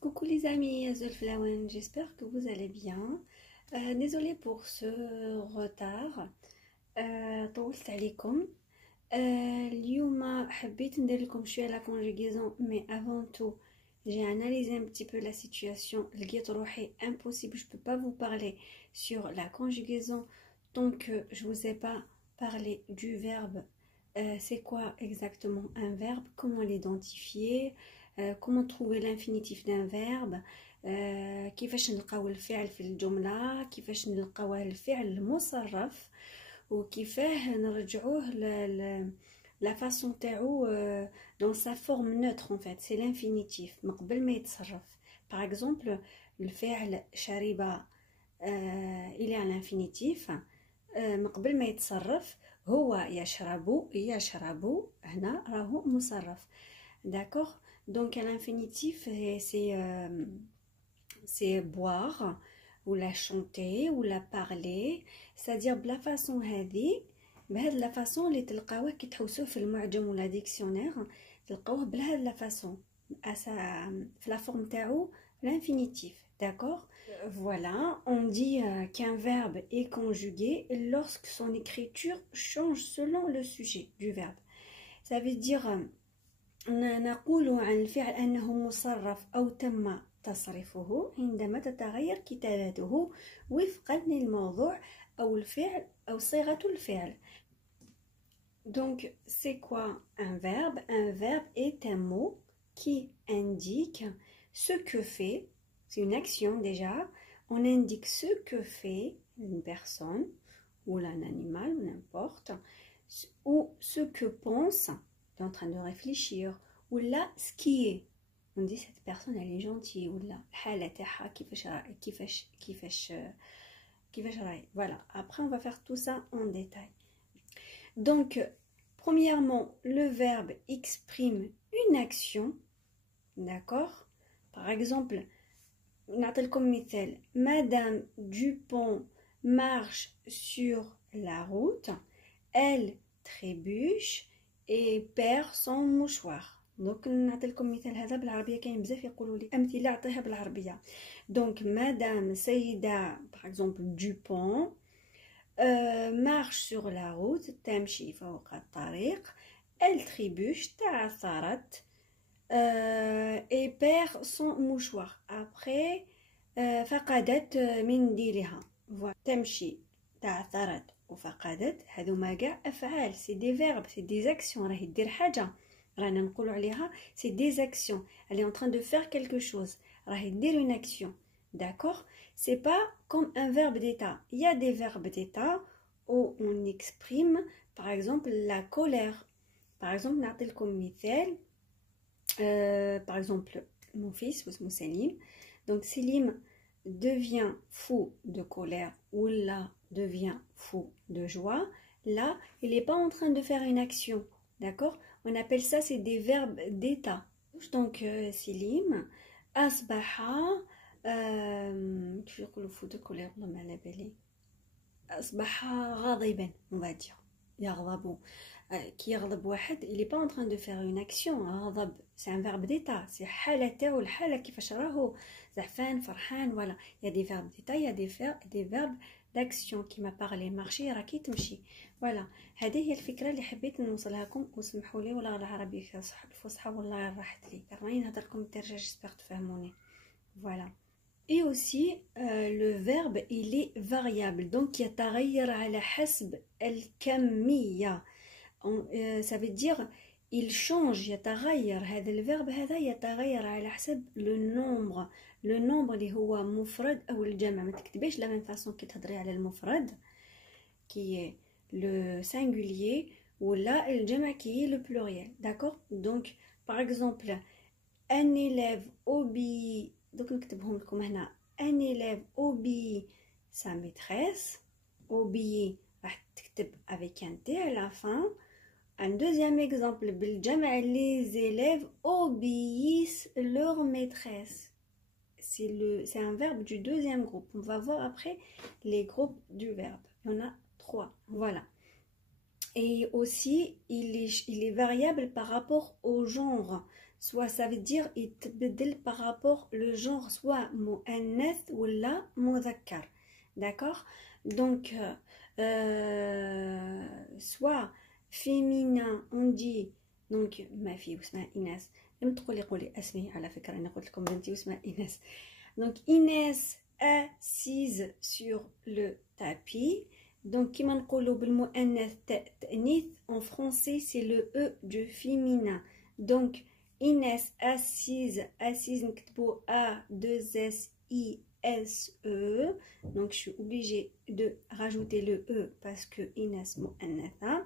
Coucou les amis, Zulflawen, j'espère que vous allez bien. Désolée pour ce retard. طولت عليكم. اليوم حبيت ندير لكم شوية la conjugaison, mais avant tout, j'ai analysé un petit peu la situation. لقيت روحي impossible, je peux pas vous parler sur la conjugaison tant que je vous ai pas parlé du verbe. C'est quoi exactement un verbe, comment l'identifier, comment trouver l'infinitif d'un verbe, كيفاش نلقاو الفعل في الجملة، كيفاش نلقاو الفعل المصرف وكيفاه نرجعوه la façon تاعو dans sa forme neutre en fait, c'est l'infinitif من قبل ما يتصرف. Par exemple, الفعل شرب il est à l'infinitif من قبل ما يتصرف هو يشرب هنا راهو مصرف. D'accord? Donc à l'infinitif, c'est boire, ou la chanter, ou la parler. C'est-à-dire بلا façon هذه بهذه la façon اللي تلقاوه كي تحوسوه في المعجم ولا ديكسيونير تلقاوه بهذه la façon في la forme تاعو l'infinitif. D'accord? Voilà, on dit qu'un verbe est conjugué lorsque son écriture change selon le sujet du verbe. Ça veut dire نقول عن الفعل أنه مصرف أو تم تصريفه عندما تتغير كتابته وفقا للموضوع أو الفعل أو صيغة الفعل. Donc, c'est quoi un verbe? Un verbe est un mot qui indique ce que fait, c'est une action déjà, on indique ce que fait une personne ou un animal, n'importe, ou ce que pense, en train de réfléchir, ou là ce qui est. On dit cette personne elle est gentille, ou là الحالة تاعها كيفاش راهي. Voilà, après on va faire tout ça en détail. Donc premièrement, le verbe exprime une action, d'accord? Par exemple, نعطيلكم مثال, Madame Dupont marche sur la route, elle trébuche et perd son mouchoir. Donc نعطيلكم مثال هذا بالعربيه, كاين بزاف يقولوا لي امثله اعطيها بالعربيه. Donc madame سيدة par exemple Dupont marche sur la route, تمشي فوق الطريق, elle trébuche, تعثرت, et perd son mouchoir. Après فقدت منديلها. تمشي, تعثرت وفقدت, هذوما كاع افعال, c'est des verbes, c'est des actions. راهي دير حاجه رانا نقولوا عليها c'est des actions, elle est en train de faire quelque chose, راهي دير une action. D'accord? C'est pas comme un verbe d'état. Il y a des verbes d'état où on exprime par exemple la colère. Par exemple نعطيلكم مثال, par exemple mon fils اسمه سليم. Donc Selim devient fou de colère ou là devient fou de joie. Là, il n'est pas en train de faire une action. D'accord? On appelle ça, c'est des verbes d'état. Donc Selim أصبح كيف يقولوا fou de colère والله ما على بالي, أصبح غاضبا on va dire. يغضب, كي يغضب واحد il est pas en train de faire une action. غضب c'est un verbe d'état, c'est حالة تاعو, الحالة كيفاش راهو, زعفان فرحان. voilà, il y a des verbes d'état, il y a des verbes d'action. كيما parler, marcher, راكي تمشي. voilà, هذه هي الفكرة اللي حبيت نوصلها لكم. وسمحوا لي والله العربي الفصحى والله راحت لي, راني نهضر لكم بالدرجة, j'espère تفهموني. voilà. Et aussi, le verbe, il est variable. Donc, يتغير على حسب الكمية. Ça veut dire, il change, يتغير. هذا الverbe هذا يتغير على حسب le nombre. Le nombre اللي هو مفرد أو الجمع. ما تكتبيش de la même façon كي تهضري على المفرد, qui est le singulier, ou là, le الجمع qui est le pluriel. D'accord? Donc, par exemple, un élève obéit. Donc نكتبهم لكم هنا, un élève obéit sa maîtresse. obéit راح تكتب avec un T à la fin. Un deuxième exemple بالجمع, les élèves obéissent leur maîtresse. C'est un verbe du deuxième groupe. On va voir après les groupes du verbe. Il y en a 3. Voilà. Et aussi, il est variable par rapport au genre. soit ça veut dire يتبدل par rapport le genre soit مؤنث ولا مذكر. D'accord? Donc soit féminin on dit donc ما في واسمها إيناس. لم تقولي قولي اسمي على فكرة أنا قلت لكم بنتي واسمها إيناس. Donc Inès assise sur le tapis. Donc كيما نقولوا بالمؤنث تأنيث en français c'est le E du féminin. Donc Inès assise, assise نكتبوا A 2 S I S E. Donc je suis obligée de rajouter le E parce que Inès مؤنثة.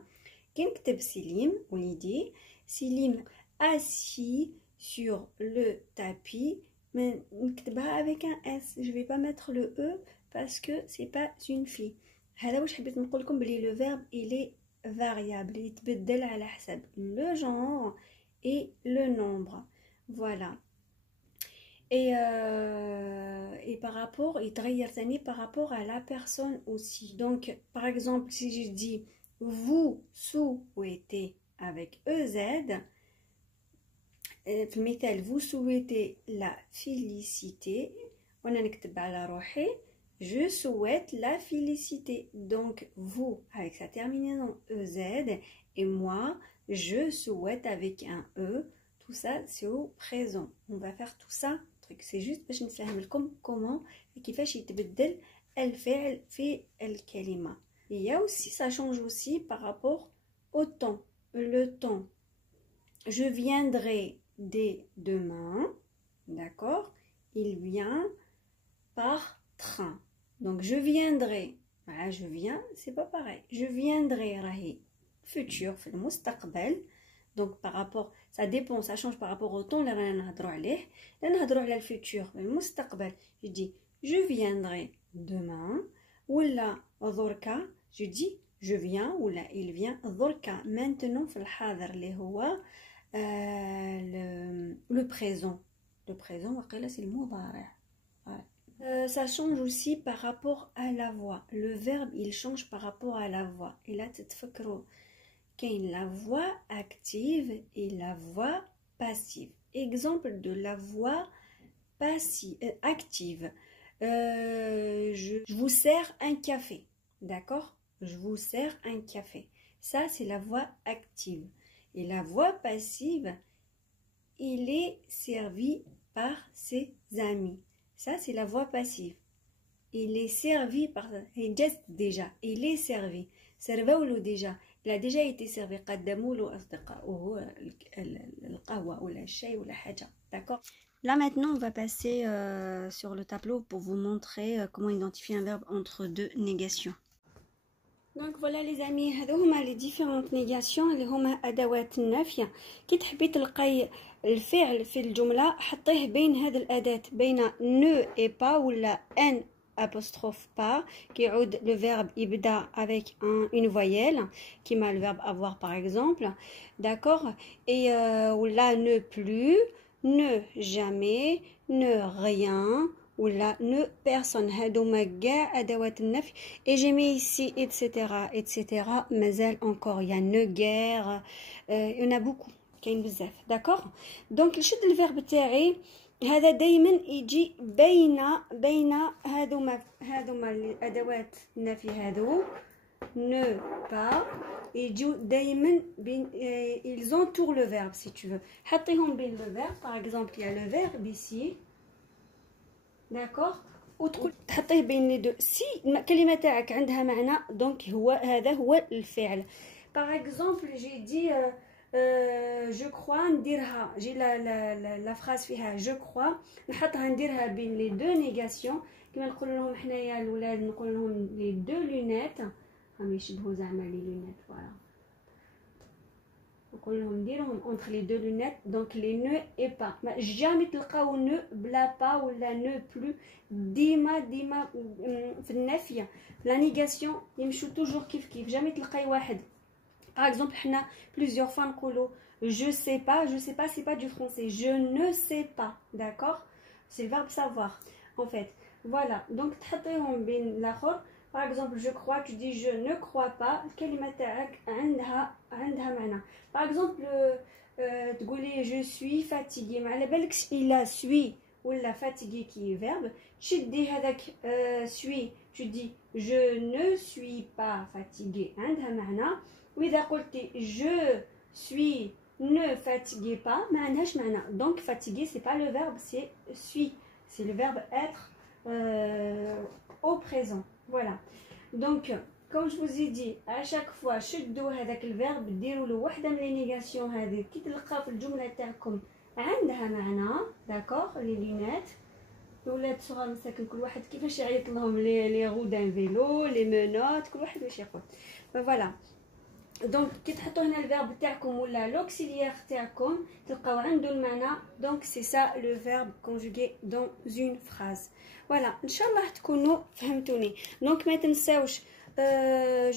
كي نكتب سليم وليدي سليم assis sur le tapis. Mais نكتبها avec un S. Je vais pas mettre le E parce que c'est pas une fille. هذا واش حبيت نقول لكم بلي le verbe il est variable يتبدل على حسب le genre et le nombre. Voilà. Et par rapport يتغير ثاني par rapport à la personne aussi. Donc par exemple si je dis vous souhaitez avec EZ في المثال vous souhaitez la félicité وانا نكتب على روحي je souhaite la félicité. Donc vous avec sa terminaison EZ et moi je souhaite avec un E. Tout ça c'est au présent. On va faire tout ça. C'est juste باش نفهم لكم comment كيفاش يتبدل الفعل في الكلمة. Il y a aussi ça change aussi par rapport au temps. Le temps. Je viendrai dès demain. D'accord? Il vient par train. Donc je viendrai. Voilà, je viens, c'est pas pareil. Je viendrai راهي futur في المستقبل. Donc par rapport, ça dépend, ça change par rapport au temps اللي رانا نهضروا عليه. لا نهضروا على الفوتور المستقبل. Je dis je viendrai demain. ولا دركا je dis je viens ولا il vient دركا. Maintenant في الحاضر اللي هو le présent. Le présent وقيلا c'est المضارع. Ça change aussi par rapport à la voix. Le verbe il change par rapport à la voix. Et là تتفكروا كاين la voix active et la voix passive. Exemple de la voix passive, active. Je vous sers un café. D'accord? Je vous sers un café. Ça c'est la voix active. Et la voix passive, il est servi par ses amis. Ça c'est la voix passive. Il est servi par déjà. Il est servi. Servaولو déjà. Il a déjà été servi. قدموا له أصدقائه القهوة ولا الشاي ولا حاجة. D'accord? Là maintenant on va passer sur le tableau pour vous montrer comment identifier un verbe entre deux négations. Donc voilà les amis, هذو هما les différentes négations اللي هما أدوات النفي. كي تحبي تلقاي الفعل في الجملة حطيه بين هذه الأداة بين ne et pas ولا n apostrophe pas كيعود le verbe يبدا avec une voyelle كيما le verbe avoir par exemple. D'accord? Et ولا ne plus, ne jamais, ne rien ولا ne personne. هادوما كاع ادوات النفي. Et j'ai mis ici etc. مازال encore il y a ne guère, il y en a beaucoup كاين بزاف. d'accord. donc نشد الفيرب تاعي هذا دائما يجي بين هادوما الادوات النفي هادو ne pas يجوا دائما بين ils entourent le verbe si tu veux. حطيهم بين le verbe. par exemple il y a le verbe ici. d'accord. وتقول تحطيه بين لي دو سي الكلمه تاعك عندها معنى دونك هذا هو الفعل. par exemple j'ai dit je crois نديرها جي la phrase فيها je crois نحطها نديرها بين لي دو نيغاسيون كما نقول لهم حنايا الاولاد نقول لهم لي دو لونيت راهم يشبهوا زعما لي لونيت. فوالا نقول لهم نديرهم entre les deux lunettes. donc les ne et pas. ما جامي تلقاو ne بلا pas ولا ne plus. ديما في النفي لا نيغاسيون يمشوا توجور كيف جامي تلقاي واحد. par exemple حنا plusieurs fois نقولوا je sais pas c'est pas du français. je ne sais pas. d'accord. c'est le verbe savoir en fait. voilà. donc تحطيهم بين الاخر. par exemple je crois tu dis je ne crois pas. الكلمه تاعك عندها معنى. par exemple تقولي je suis fatigué ما على بالكش إلا suis ولا fatigué qui est verbe تشدي هذاك suis tu dis je ne suis pas fatigué عندها معنى وإذا قلتي je suis ne fatiguez pas ما عندهاش معنى donc fatigué c'est pas le verbe c'est suis c'est le verbe être au présent voilà donc comme je vous ai dit à chaque fois شدوا هذاك الفيرب ديروا له وحده من لي نيغاسيون هذه كي تلقاو في الجمله تاعكم عندها معنى داكوغ لي لينات الولاد صغار مساكن كل واحد كيفاش يعيط لهم لي غودان فيلو لي منوت كل واحد واش يقول فوالا دونك كي تحطوا هنا الفيرب تاعكم ولا لوكسيليير تاعكم تلقاو عنده المعنى دونك سي سا لو فيرب كونجوغي دون اون فراز فوالا ان شاء الله تكونوا فهمتوني دونك ما تنساوش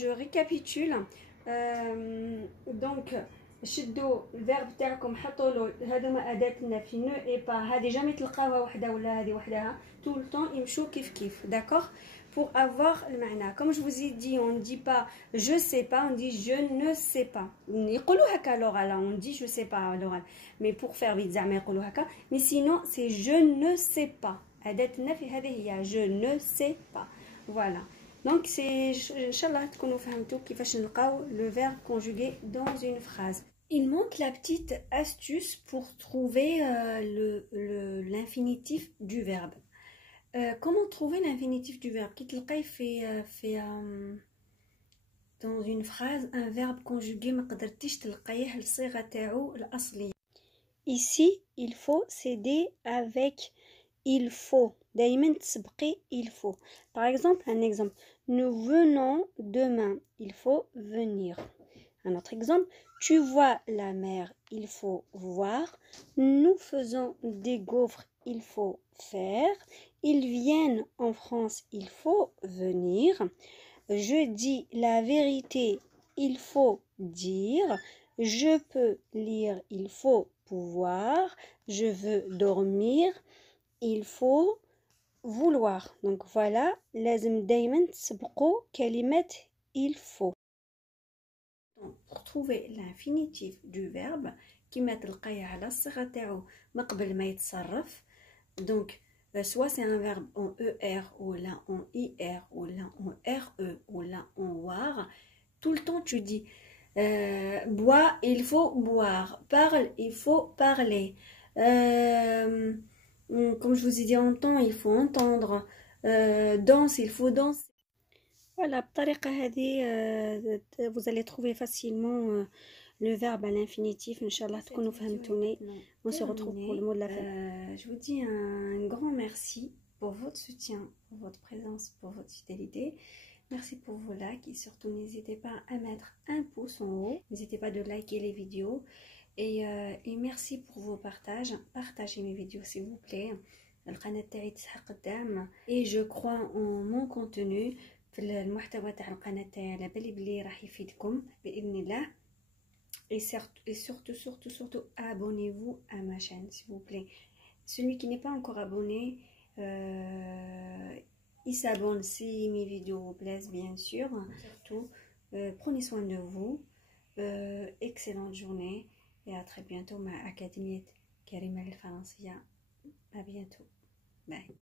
je récapitule donc شدوا الفيرب تاعكم حطوا له هذوما اداه النفي نو اي با هذه جامي تلقاوها وحده ولا هذه وحدها tout le temps يمشوا كيف كيف d'accord pour avoir le معنى comme je vous ai dit on ne dit pas je sais pas on dit je ne sais pas يقولوا هكا l'oral on dit je sais pas l'oral mais pour faire vite زعما يقولوا هكا mais sinon c'est je ne sais pas اداه النفي هذه هي je ne sais pas voilà donc c'est inchallah تكونوا فهمتوا كيفاش نلقاو le verbe conjugué dans une phrase. Il manque la petite astuce pour trouver l'infinitif du verbe. Comment trouver l'infinitif du verbe? Qui تلقاي في dans une phrase un verbe conjugué ما قدرتيش تلقايه الصيغه تاعو الاصليه. Ici il faut s'aider avec il faut دايما تسبقي il faut. Par exemple un exemple nous venons demain il faut venir. Un autre exemple tu vois la mer il faut voir. Nous faisons des gaufres il faut faire. Ils viennent en France il faut venir. Je dis la vérité il faut dire. Je peux lire il faut pouvoir. Je veux dormir il faut vouloir. Donc voilà لازم دايما تسبقوا كلمة il faut. Pour trouver l'infinitif du verbe كيما تلقايه على الصيغة تاعو ما قبل ما يتصرف donc soit c'est un verbe en ER ou là en IR ou là en RE ou là en WAR tout le temps tu dis bois il faut boire parle il faut parler comme je vous ai dit entend il faut entendre danse il faut danser. Voilà, بطريقة هذه vous allez trouver facilement le verbe à l'infinitif. Inch'Allah تكونوا فهمتوني. On se retrouve pour le mot de la fin. Je vous dis un grand merci pour votre soutien, pour votre présence, pour votre fidélité. Merci pour vos likes et surtout n'hésitez pas à mettre un pouce en haut. N'hésitez pas de liker les vidéos et merci pour vos partages. Partagez mes vidéos s'il vous plaît. القناة تاعي تسحق قدام et je crois en mon contenu. في المحتوى تاع القناة تاعي على بالي بلي راح يفيدكم بإذن الله et surtout abonnez-vous à ma chaîne s'il vous plaît. Celui qui n'est pas encore abonné il s'abonne si mes vidéos vous plaisent bien sûr. Surtout prenez soin de vous. Excellente journée et à très bientôt مع أكاديمية كريمة للفرنسية. À bientôt. Bye.